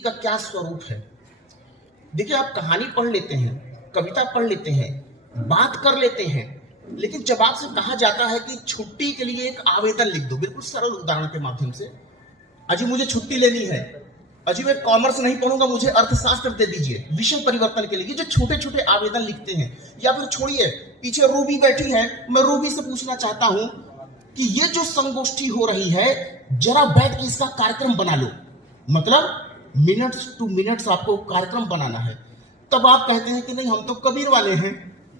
का क्या स्वरूप है। देखिए, आप कहानी पढ़ लेते हैं, कविता पढ़ लेते हैं, बात कर लेते हैं, लेकिन जब आपसे कहा जाता है कि छुट्टी के लिए एक आवेदन लिख दो, बिल्कुल सरल उदाहरण के माध्यम से, अजी मुझे छुट्टी लेनी है, अजी मैं कॉमर्स नहीं पढ़ूंगा, मुझे अर्थशास्त्र दे दीजिए विषय परिवर्तन के लिए, जो छोटे छोटे आवेदन लिखते हैं। या फिर छोड़िए, पीछे रूबी बैठी है, मैं रूबी से पूछना चाहता हूं कि ये जो संगोष्ठी हो रही है, जरा बैठ के इसका कार्यक्रम बना लो, मतलब मिनट्स टू मिनट्स आपको कार्यक्रम बनाना है। तब आप कहते हैं कि नहीं, हम तो कबीर वाले हैं,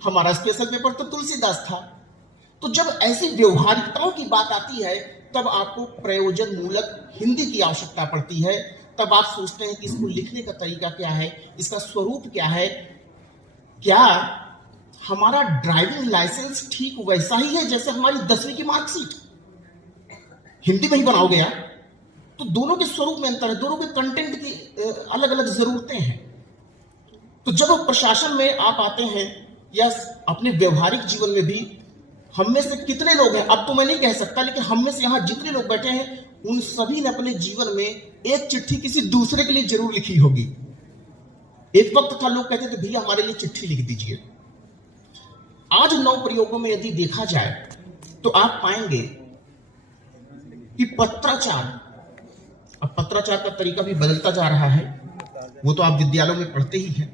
हमारा स्पेशल पेपर तो तुलसीदास था। तो जब ऐसी व्यवहारिकताओं की बात आती है, तब आपको प्रयोजन मूलक हिंदी की आवश्यकता पड़ती है। तब आप सोचते हैं कि इसको लिखने का तरीका क्या है, इसका स्वरूप क्या है, क्या हमारा ड्राइविंग लाइसेंस ठीक वैसा ही है जैसे हमारी 10वीं की मार्कशीट, हिंदी में ही बनाओगे यार। तो दोनों के स्वरूप में अंतर है, दोनों के कंटेंट की अलग अलग जरूरतें हैं। तो जब प्रशासन में आप आते हैं या अपने व्यवहारिक जीवन में भी, हम में से कितने लोग हैं, अब तो मैं नहीं कह सकता, लेकिन हम में से यहां जितने लोग बैठे हैं, उन सभी ने अपने जीवन में एक चिट्ठी किसी दूसरे के लिए जरूर लिखी होगी। एक वक्त था लोग कहते थे भैया हमारे लिए चिट्ठी लिख दीजिए। आज नौ प्रयोगों में यदि देखा जाए तो आप पाएंगे कि पत्राचार, अब पत्राचार का तरीका भी बदलता जा रहा है, वो तो आप विद्यालयों में पढ़ते ही हैं।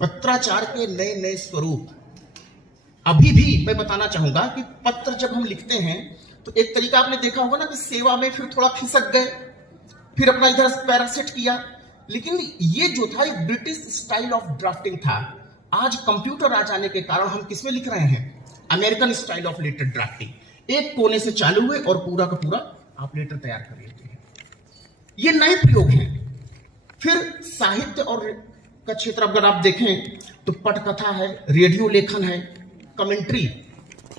पत्राचार के नए नए स्वरूप अभी भी मैं बताना चाहूंगा कि पत्र जब हम लिखते हैं तो एक तरीका आपने देखा होगा ना कि सेवा में फिर थोड़ा खिसक गए, फिर अपना इधर पैरासेट किया। लेकिन ये जो था एक ब्रिटिश स्टाइल ऑफ ड्राफ्टिंग था। आज कंप्यूटर आ जाने के कारण हम किसमें लिख रहे हैं, American style of letter drafting. एक कोने से चालू हुए और पूरा का पूरा आप लेटर तैयार कर लेते हैं। ये नए प्रयोग हैं। फिर साहित्य और का क्षेत्र अगर आप देखें तो पटकथा है, रेडियो लेखन है, कमेंट्री।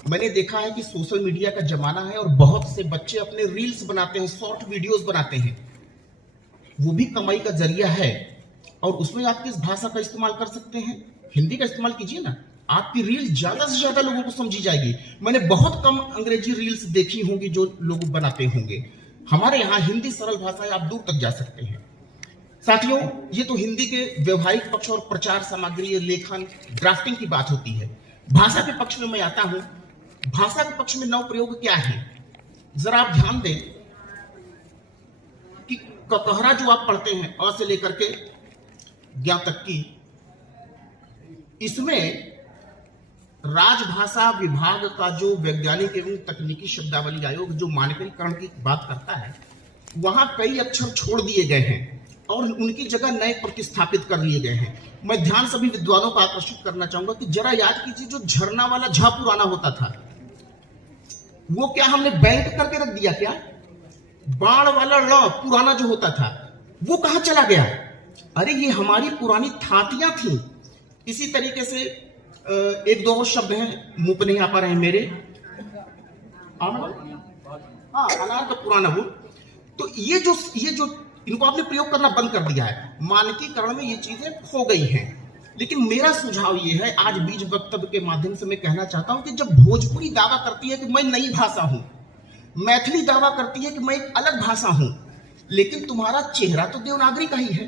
मैंने देखा है कि सोशल मीडिया का जमाना है और बहुत से बच्चे अपने रील्स बनाते हैं, शॉर्ट वीडियोस बनाते हैं, वो भी कमाई का जरिया है। और उसमें आप किस भाषा का इस्तेमाल कर सकते हैं, हिंदी का इस्तेमाल कीजिए ना, आपकी रील ज्यादा से ज्यादा लोगों को समझी जाएगी। मैंने बहुत कम अंग्रेजी रील्स देखी होंगी जो लोग बनाते होंगे। हमारे यहाँ हिंदी सरल भाषा है, आप दूर तक जा सकते हैं। साथियों, ये तो हिंदी के व्यवहारिक पक्ष और प्रचार सामग्री, लेखन, ड्राफ्टिंग की बात होती है। भाषा के पक्ष में मैं आता हूं। भाषा के पक्ष में नौ प्रयोग क्या है, जरा आप ध्यान दें कि ककहरा जो आप पढ़ते हैं, अ से लेकर के ज्ञ तक की, इसमें राजभाषा विभाग का जो वैज्ञानिक एवं तकनीकी शब्दावली आयोग जो मानकीकरण की बात करता है, वहां कई अक्षर छोड़ दिए गए हैं और उनकी जगह नए प्रतिस्थापित कर लिए गए हैं। मैं ध्यान सभी विद्वानों को आकर्षित करना चाहूंगा कि जरा याद कीजिए, जो झरना वाला झा पुराना होता था, वो क्या हमने बैंक करके रख दिया क्या? बाण वाला ळ पुराना जो होता था, वो कहां चला गया? अरे ये हमारी पुरानी थातियां थी। इसी तरीके से एक दो शब्द हैं, मुंह पे नहीं आ पा रहे हैं मेरे, अनार का पुराना वो। तो ये जो इनको आपने प्रयोग करना बंद कर दिया है, मानकीकरण में ये चीजें खो गई हैं। लेकिन मेरा सुझाव ये है, आज बीज वक्तव्य के माध्यम से मैं कहना चाहता हूं कि जब भोजपुरी दावा करती है कि मैं नई भाषा हूं, मैथिली दावा करती है कि मैं एक अलग भाषा हूं, लेकिन तुम्हारा चेहरा तो देवनागरी का ही है,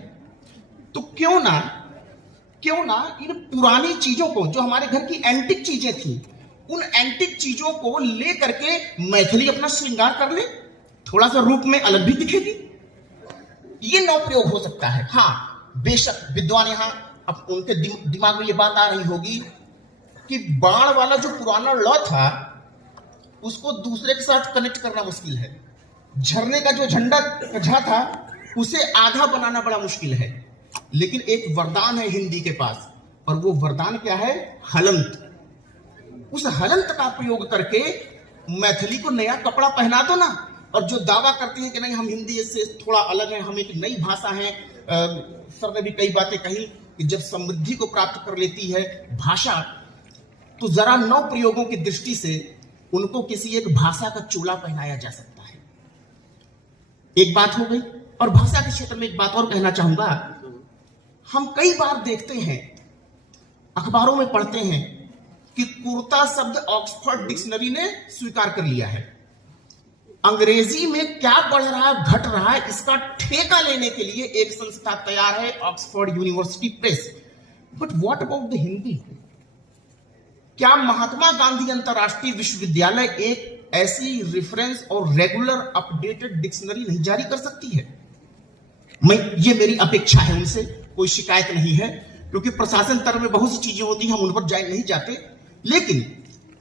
तो क्यों ना इन पुरानी चीजों को, जो हमारे घर की एंटिक चीजें थी, उन एंटिक चीजों को ले करके मैथिली अपना श्रृंगार कर ले, थोड़ा सा रूप में अलग भी दिखेगी। ये नौ प्रयोग हो सकता है। हाँ, बेशक विद्वान यहां अब उनके दिमाग में ये बात आ रही होगी कि बाण वाला जो पुराना ळ था, उसको दूसरे के साथ कनेक्ट करना मुश्किल है। झरने का जो झंडा झा था, उसे आधा बनाना बड़ा मुश्किल है। लेकिन एक वरदान है हिंदी के पास, और वो वरदान क्या है? हलंत। उस हलंत का प्रयोग करके मैथिली को नया कपड़ा पहना दो ना। और जो दावा करती है कि नहीं हम हिंदी से थोड़ा अलग है, हम एक नई भाषा है, सर ने भी कई बातें कही कि जब समृद्धि को प्राप्त कर लेती है भाषा, तो जरा नौ प्रयोगों की दृष्टि से उनको किसी एक भाषा का चोला पहनाया जा सकता है। एक बात हो गई। और भाषा के क्षेत्र में एक बात और कहना चाहूंगा, हम कई बार देखते हैं, अखबारों में पढ़ते हैं कि कुर्ता शब्द ऑक्सफोर्ड डिक्शनरी ने स्वीकार कर लिया है। अंग्रेजी में क्या बढ़ रहा है घट रहा है इसका ठेका लेने के लिए एक संस्था तैयार है, Oxford university press. But what about the Hindi? क्या महात्मा गांधी अंतरराष्ट्रीय विश्वविद्यालय एक ऐसी रेफरेंस और रेगुलर अपडेटेड डिक्शनरी नहीं जारी कर सकती है? ये मेरी अपेक्षा है उनसे, कोई शिकायत नहीं है, क्योंकि प्रशासन स्तर में बहुत सी चीजें होती हैं, हम उन पर नहीं जाते। लेकिन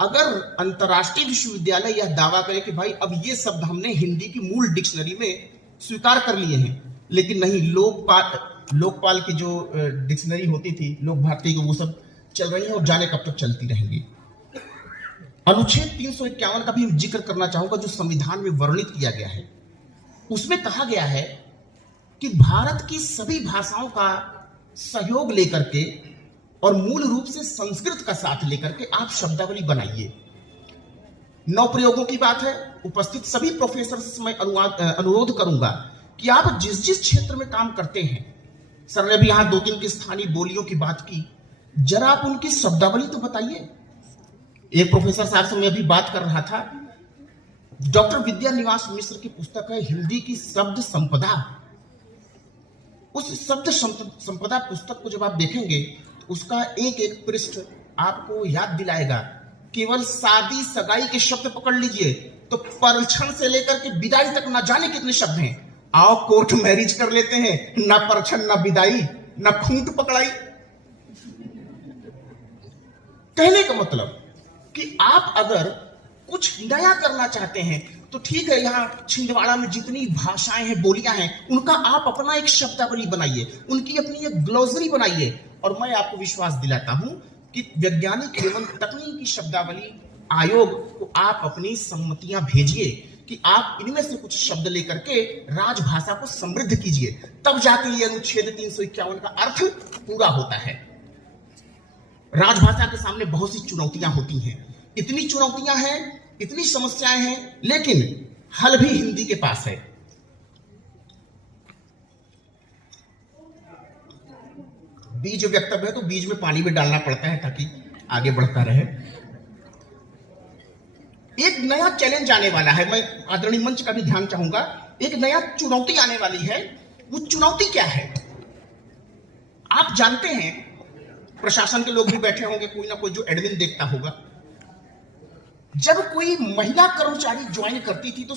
अगर अंतरराष्ट्रीय विश्वविद्यालय यह दावा करे कि भाई अब ये शब्द हमने हिंदी की मूल डिक्शनरी में स्वीकार कर लिए हैं, लेकिन नहीं, लोकपाल की जो डिक्शनरी होती थी, लोक भारती की, वो सब चल रही है और जाने कब तक चलती रहेंगी। अनुच्छेद 351 का भी जिक्र करना चाहूंगा, जो संविधान में वर्णित किया गया है। उसमें कहा गया है कि भारत की सभी भाषाओं का सहयोग लेकर के और मूल रूप से संस्कृत का साथ लेकर के आप शब्दावली बनाइए। 9 प्रयोगों की बात है। उपस्थित सभी प्रोफेसर से मैं अनुरोध करूंगा कि आप जिस जिस क्षेत्र में काम करते हैं, सर ने भी यहां 2-3 की स्थानीय बोलियों की बात की, जरा आप उनकी शब्दावली तो बताइए। एक प्रोफेसर साहब से मैं अभी बात कर रहा था, डॉक्टर विद्या निवास मिश्र की पुस्तक है हिंदी की शब्द संपदा। उस शब्द संपदा पुस्तक को जब आप देखेंगे तो उसका एक एक पृष्ठ आपको याद दिलाएगा। केवल शादी सगाई के शब्द पकड़ लीजिए तो परछन से लेकर के विदाई तक ना जाने कितने शब्द हैं। आओ कोर्ट मैरिज कर लेते हैं, ना परछन, ना विदाई, ना खूंट पकड़ाई। कहने का मतलब कि आप अगर कुछ नया करना चाहते हैं तो ठीक है, यहाँ छिंदवाड़ा में जितनी भाषाएं हैं, बोलियां हैं, उनका आप अपना एक शब्दावली बनाइए, उनकी अपनी एक ग्लोसरी बनाइए। और मैं आपको विश्वास दिलाता हूं कि वैज्ञानिक एवं तकनीकी शब्दावली आयोग को आप अपनी सम्मतियां भेजिए कि आप इनमें से कुछ शब्द लेकर के राजभाषा को समृद्ध कीजिए, तब जाके ये अनुच्छेद 351 का अर्थ पूरा होता है। राजभाषा के सामने बहुत सी चुनौतियां होती हैं, इतनी चुनौतियां हैं, इतनी समस्याएं हैं, लेकिन हल भी हिंदी के पास है। बीज व्यक्तव्य है तो बीज में पानी भी डालना पड़ता है ताकि आगे बढ़ता रहे। एक नया चैलेंज आने वाला है, मैं आदरणीय मंच का भी ध्यान चाहूंगा। एक नया चुनौती आने वाली है। वो चुनौती क्या है? आप जानते हैं, प्रशासन के लोग भी बैठे होंगे, कोई ना कोई जो एडमिन देखता होगा, जब कोई महिला कर्मचारी ज्वाइन करती थी तो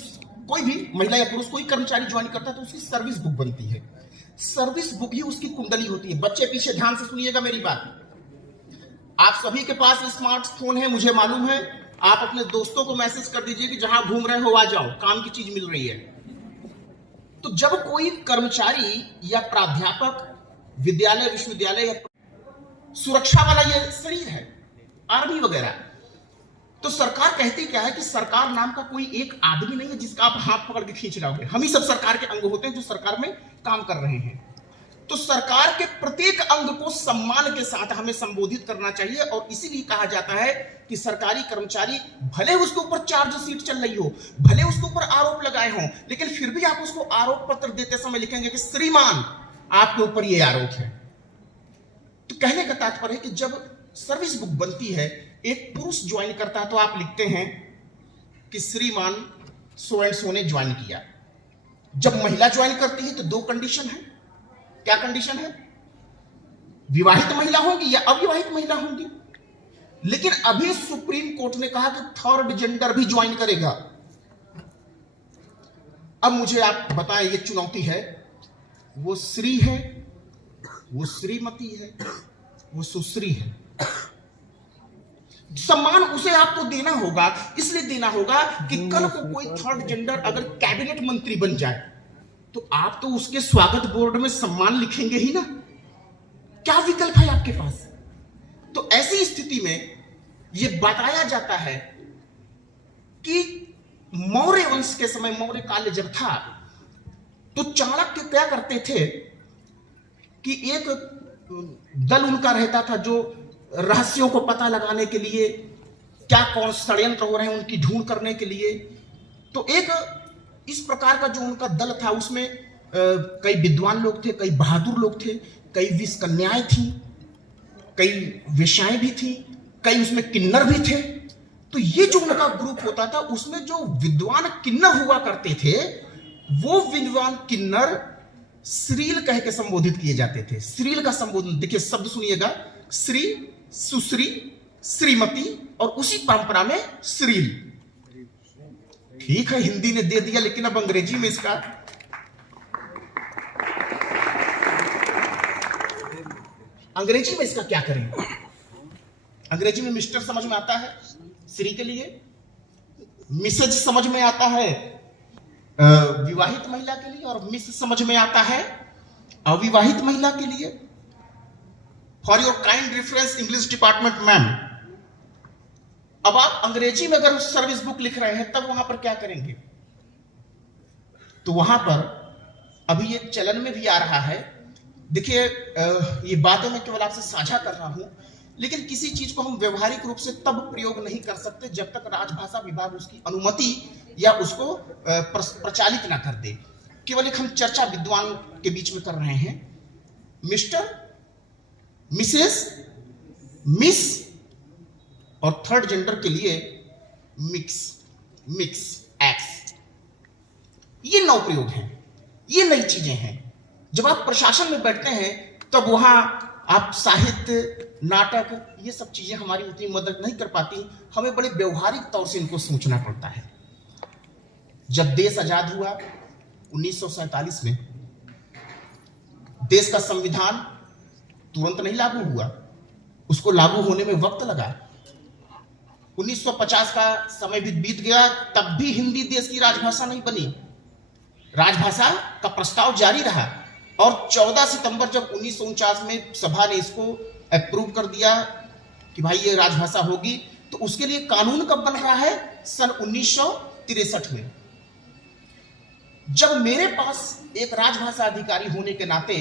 कोई भी महिला या पुरुष कोई कर्मचारी ज्वाइन करता तो उसकी सर्विस बुक बनती है। सर्विस बुक ही उसकी कुंडली होती है। बच्चे पीछे ध्यान से सुनिएगा मेरी बात। आप सभी के पास स्मार्टफोन है, मुझे मालूम है। आप अपने दोस्तों को मैसेज कर दीजिए कि जहां घूम रहे हो आ जाओ, काम की चीज मिल रही है। तो जब कोई कर्मचारी या प्राध्यापक विद्यालय, विश्वविद्यालय या सुरक्षा वाला ये शरीर है, आर्मी वगैरह, तो सरकार कहती क्या है कि सरकार नाम का कोई एक आदमी नहीं है जिसका आप हाथ पकड़ के खींच रहोगे। हम ही सब सरकार के अंग होते हैं जो सरकार में काम कर रहे हैं। तो सरकार के प्रत्येक अंग को सम्मान के साथ हमें संबोधित करना चाहिए। और इसीलिए कहा जाता है कि सरकारी कर्मचारी, भले उसके ऊपर चार्जशीट चल रही हो, भले उसके ऊपर आरोप लगाए हों, लेकिन फिर भी आप उसको आरोप पत्र देते समय लिखेंगे कि श्रीमान आपके ऊपर ये आरोप है। तो कहने का तात्पर्य है कि जब सर्विस बुक बनती है, एक पुरुष ज्वाइन करता है तो आप लिखते हैं कि श्रीमान सो एंड सो ने ज्वाइन किया। जब महिला ज्वाइन करती है तो 2 कंडीशन है। क्या कंडीशन है? विवाहित महिला होगी या अविवाहित महिला होगी। लेकिन अभी सुप्रीम कोर्ट ने कहा कि 3rd जेंडर भी ज्वाइन करेगा। अब मुझे आप बताएं, ये चुनौती है, वो श्री है, वो श्रीमती है, वो सुश्री है। सम्मान उसे आपको देना होगा। इसलिए देना होगा कि कल को कोई 3rd जेंडर अगर कैबिनेट मंत्री बन जाए तो आप तो उसके स्वागत बोर्ड में सम्मान लिखेंगे ही ना। क्या विकल्प है आपके पास? तो ऐसी स्थिति में यह बताया जाता है कि मौर्य वंश के समय, मौर्य काल जब था, तो चाणक्य क्या करते थे कि एक दल उनका रहता था जो रहस्यों को पता लगाने के लिए, क्या कौन षड्यंत्र हो रहे हैं उनकी ढूंढ करने के लिए। तो एक इस प्रकार का जो उनका दल था, उसमें कई विद्वान लोग थे, कई बहादुर लोग थे, कई विष कन्याएं थी, कई वेश्याएं भी थी, कई उसमें किन्नर भी थे। तो ये जो उनका ग्रुप होता था, उसमें जो विद्वान किन्नर हुआ करते थे, वो विद्वान किन्नर श्रील कह के संबोधित किए जाते थे। श्रील का संबोधन देखिए, शब्द सुनिएगा, श्री, सुश्री, श्रीमती और उसी परंपरा में श्रील। ठीक है, हिंदी ने दे दिया, लेकिन अब अंग्रेजी में इसका क्या करें? अंग्रेजी में मिस्टर समझ में आता है श्री के लिए, मिसेज समझ में आता है विवाहित महिला के लिए, और मिस समझ में आता है अविवाहित महिला के लिए। For your kind reference English department ma'am, अब आप अंग्रेजी में अगर सर्विस बुक लिख रहे हैं, तब वहां पर क्या करेंगे? तो वहां पर अभी एक चलन में भी आ रहा है। देखिए, ये बातें मैं केवल आपसे साझा कर रहा हूं, लेकिन किसी चीज को हम व्यवहारिक रूप से तब प्रयोग नहीं कर सकते जब तक राजभाषा विभाग उसकी अनुमति या उसको प्रचालित ना कर दे। केवल एक हम चर्चा विद्वान के बीच में कर रहे हैं। मिस्टर, मिसेस, मिस और थर्ड जेंडर के लिए मिक्स, एक्स। ये नौ प्रयोग हैं, ये नई चीजें हैं। जब आप प्रशासन में बैठते हैं, तब वहां आप साहित्य, नाटक, ये सब चीजें हमारी उतनी मदद नहीं कर पाती। हमें बड़े व्यवहारिक तौर से इनको सोचना पड़ता है। जब देश आजाद हुआ 1947 में, देश का संविधान तुरंत नहीं लागू हुआ, उसको लागू होने में वक्त लगा। 1950 का समय भी बीत गया, तब भी हिंदी देश की राजभाषा नहीं बनी। राजभाषा का प्रस्ताव जारी रहा, और 14 सितंबर जब 1949 में सभा ने इसको अप्रूव कर दिया कि भाई ये राजभाषा होगी, तो उसके लिए कानून कब बन रहा है? सन 1963 में। जब मेरे पास एक राजभाषा अधिकारी होने के नाते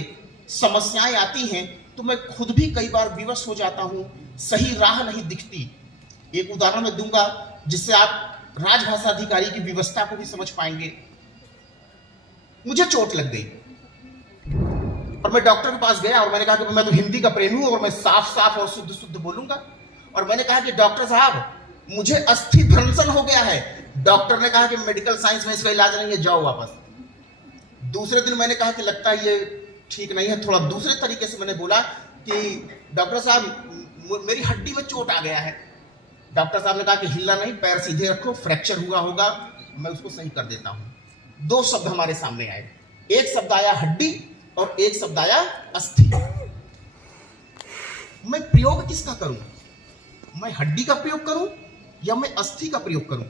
समस्याएं आती हैं, तो मैं खुद भी कई बार विवश हो जाता हूं, सही राह नहीं दिखती। एक उदाहरण मैं दूंगा जिससे आप राजभाषा अधिकारी की व्यवस्था को भी समझ पाएंगे। मुझे चोट लग गई और मैं डॉक्टर के पास गया, और मैंने कहा कि मैं तो हिंदी का प्रेमी हूं और मैं साफ साफ और शुद्ध शुद्ध बोलूंगा। और मैंने कहा कि डॉक्टर साहब, मुझे अस्थि भ्रंशन हो गया है। डॉक्टर ने कहा कि मेडिकल साइंस में इसका इलाज नहीं है, जाओ वापस। दूसरे दिन मैंने कहा कि लगता है ये ठीक नहीं है। थोड़ा दूसरे तरीके से मैंने बोला कि डॉक्टर साहब, मेरी हड्डी में चोट आ गया है। डॉक्टर साहब ने कहा कि हिलना नहीं, पैर सीधे रखो, फ्रैक्चर हुआ होगा, मैं उसको सही कर देता हूं। दो शब्द हमारे सामने आए, एक शब्द आया हड्डी और एक शब्द आया अस्थि। मैं प्रयोग किसका करूं? मैं हड्डी का प्रयोग करूं या मैं अस्थि का प्रयोग करूं?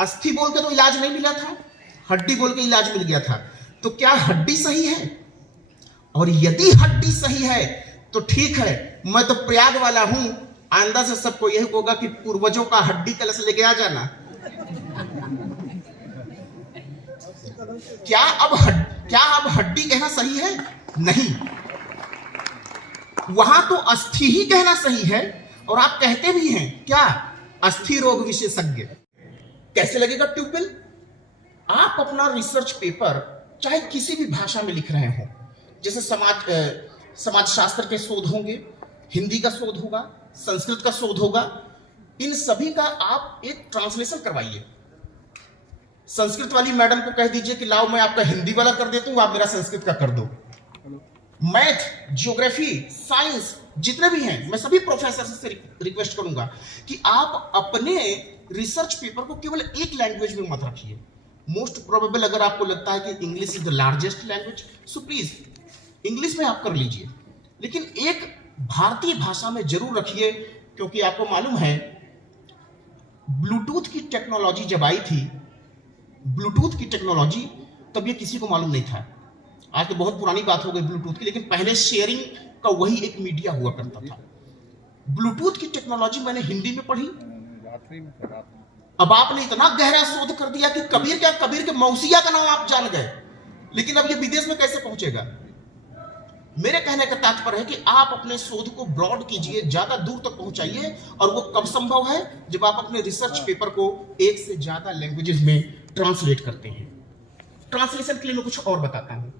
अस्थि बोल के तो इलाज नहीं मिला था, हड्डी बोल के इलाज मिल गया था। तो क्या हड्डी सही है? और यदि हड्डी सही है तो ठीक है, मैं तो प्रयाग वाला हूं, आइंदा से सबको यही होगा कि पूर्वजों का हड्डी कलश लेके आ जाना। क्या अब हड्डी कहना सही है? नहीं, वहां तो अस्थि ही कहना सही है। और आप कहते भी हैं क्या? अस्थि रोग विशेषज्ञ। कैसे लगेगा ट्यूबवेल? आप अपना रिसर्च पेपर चाहे किसी भी भाषा में लिख रहे हो, जैसे समाज शास्त्र के शोध होंगे, हिंदी का शोध होगा, संस्कृत का शोध होगा, इन सभी का आप एक ट्रांसलेशन करवाइए। संस्कृत वाली मैडम को कह दीजिए कि लाओ मैं आपका हिंदी वाला कर देता हूं, आप मेरा संस्कृत का कर दो। मैथ, ज्योग्राफी, साइंस जितने भी हैं, मैं सभी प्रोफेसर से रिक्वेस्ट करूंगा कि आप अपने रिसर्च पेपर को केवल एक लैंग्वेज में मत रखिए। मोस्ट प्रोबेबल अगर आपको लगता है कि English is the largest language, so please English में आप कर लीजिए, लेकिन एक भारतीय भाषा में जरूर रखिए। क्योंकि आपको मालूम है, ब्लूटूथ की टेक्नोलॉजी जब आई थी, ब्लूटूथ की टेक्नोलॉजी, तब ये किसी को मालूम नहीं था। आज तो बहुत पुरानी बात हो गई ब्लूटूथ की, लेकिन पहले शेयरिंग का वही एक मीडिया हुआ करता था। ब्लूटूथ की टेक्नोलॉजी मैंने हिंदी में पढ़ी। अब आपने इतना गहरा शोध कर दिया कि कबीर के मौसिया का नाम आप जान गए, लेकिन अब ये विदेश में कैसे पहुंचेगा? मेरे कहने का तात्पर्य है कि आप अपने शोध को ब्रॉड कीजिए, ज्यादा दूर तक पहुंचाइए। और वो कब संभव है? जब आप अपने रिसर्च पेपर को एक से ज्यादा लैंग्वेजेस में ट्रांसलेट करते हैं। ट्रांसलेशन के लिए मैं कुछ और बताता हूं।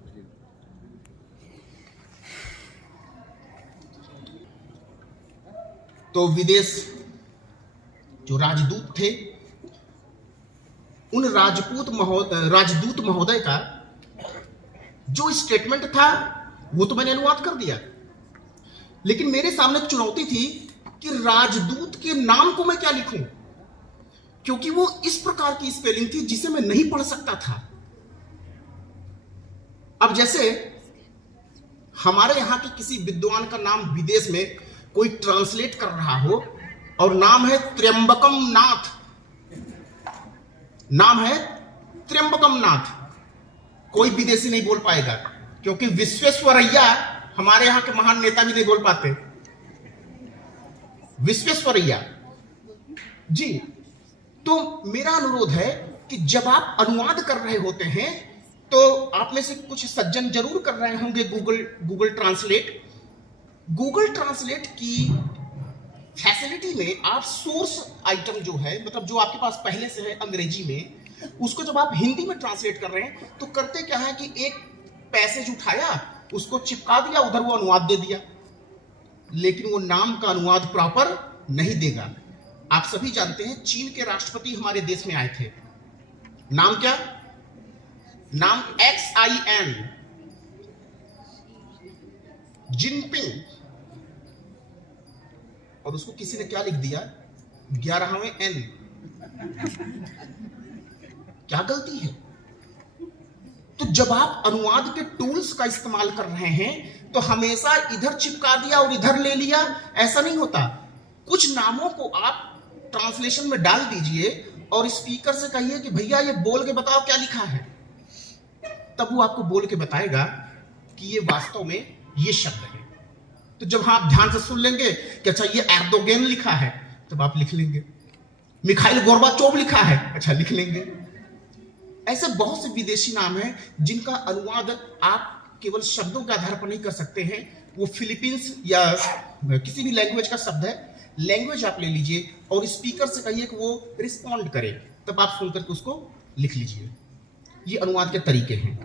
तो विदेश जो राजदूत थे, उन राजदूत महोदय का जो स्टेटमेंट था वो तो मैंने अनुवाद कर दिया, लेकिन मेरे सामने चुनौती थी कि राजदूत के नाम को मैं क्या लिखूं, क्योंकि वो इस प्रकार की स्पेलिंग थी जिसे मैं नहीं पढ़ सकता था। अब जैसे हमारे यहां के किसी विद्वान का नाम विदेश में कोई ट्रांसलेट कर रहा हो और नाम है त्र्यंबकम नाथ, नाम है त्र्यंबकम नाथ, कोई विदेशी नहीं बोल पाएगा, क्योंकि विश्वेश्वरैया हमारे यहां के महान नेता भी नहीं बोल पाते। विश्वेश्वरैया जी। तो मेरा अनुरोध है कि जब आप अनुवाद कर रहे होते हैं तो आप में से कुछ सज्जन जरूर कर रहे होंगे गूगल ट्रांसलेट। गूगल ट्रांसलेट की फैसिलिटी में आप सोर्स आइटम जो है, मतलब जो आपके पास पहले से है अंग्रेजी में, उसको जब आप हिंदी में ट्रांसलेट कर रहे हैं तो करते क्या है कि एक पैसेज उठाया, उसको चिपका दिया, उधर वो अनुवाद दे दिया, लेकिन वो नाम का अनुवाद प्रॉपर नहीं देगा। आप सभी जानते हैं चीन के राष्ट्रपति हमारे देश में आए थे, नाम क्या? नाम XIN, जिनपिंग, और उसको किसी ने क्या लिख दिया? 11वें N। क्या गलती है? तो जब आप अनुवाद के टूल्स का इस्तेमाल कर रहे हैं तो हमेशा इधर चिपका दिया और इधर ले लिया, ऐसा नहीं होता। कुछ नामों को आप ट्रांसलेशन में डाल दीजिए और स्पीकर से कहिए कि भैया ये बोल के बताओ क्या लिखा है, तब वो आपको बोल के बताएगा कि ये वास्तव में ये शब्द है। तो जब आप ध्यान से सुन लेंगे कि अच्छा ये एर्दोगेन लिखा है, तब आप लिख लेंगे। मिखाइल गोर्बाचोव लिखा है, अच्छा लिख लेंगे। ऐसे बहुत से विदेशी नाम हैं जिनका अनुवाद आप केवल शब्दों के आधार पर नहीं कर सकते हैं। वो फिलीपींस या किसी भी लैंग्वेज का शब्द है, लैंग्वेज आप ले लीजिए और स्पीकर से कहिए कि वो रिस्पॉन्ड करे, तब आप सुनकर के उसको लिख लीजिए। ये अनुवाद के तरीके हैं।